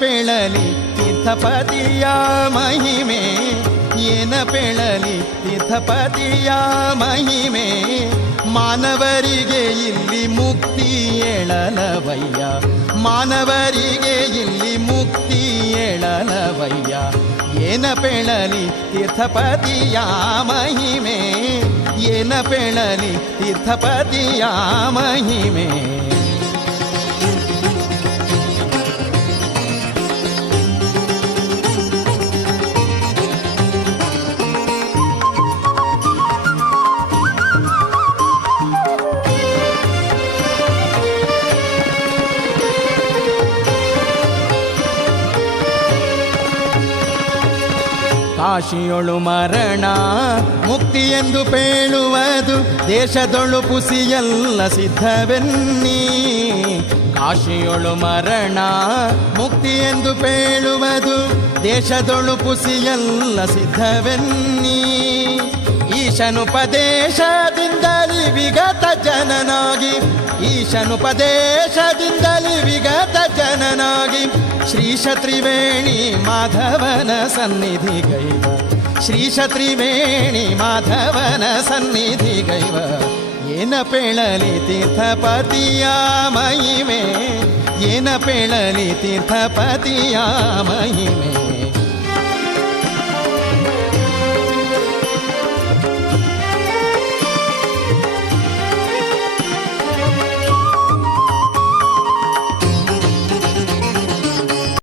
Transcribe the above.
ಪೆಳಲಿ ತೀರ್ಥಪತಿಯ ಮಹಿಮೆ ಏನ ಪೆಳಲಿ ತೀರ್ಥಪತಿಯ ಮಹಿಮೆ ಮಾನವರಿಗೆ ಇಲ್ಲಿ ಮುಕ್ತಿ ಏಳಲವಯ್ಯ ಮಾನವರಿಗೆ ಇಲ್ಲಿ ಮುಕ್ತಿ ಏಳಲವಯ್ಯ ಏನ ಪೆಳಲಿ ತೀರ್ಥಪತಿಯ ಮಹಿಮೆ ಏನ ಪೆಳಲಿ ತೀರ್ಥಪತಿಯ ಮಹಿಮೆ ಕಾಶಿಯೊಳು ಮರಣ ಮುಕ್ತಿ ಎಂದು ಪೇಳುವುದು ದೇಶದೊಳು ಪುಸಿಯಲ್ಲ ಸಿದ್ಧವೆನ್ನಿ. ಕಾಶಿಯೊಳು ಮರಣ ಮುಕ್ತಿ ಎಂದು ಪೇಳುವುದು ದೇಶದೊಳು ಪುಸಿಯಲ್ಲ ಸಿದ್ಧವೆನ್ನಿ. ಈಶನುಪದೇಶದಿಂದಲಿ ಈಶನುಪದೇಶದಿಂದಲಿ ವಿಗತ ಜನನಾಗಿ ಶ್ರೀ ತ್ರಿವೇಣಿ ಮಾಧವನ ಸನ್ನಿಧಿ ಗೈವ ಶ್ರೀ ತ್ರಿವೇಣಿ ಮಾಧವನ ಸನ್ನಿಧಿ ಗೈವ ಏನ ಪೇಳಲಿ ತೀರ್ಥಪತಿಯ ಮಹಿಮೆ ಏನ ಪೇಳಲಿ ತೀರ್ಥಪತಿಯ ಮಹಿಮೆ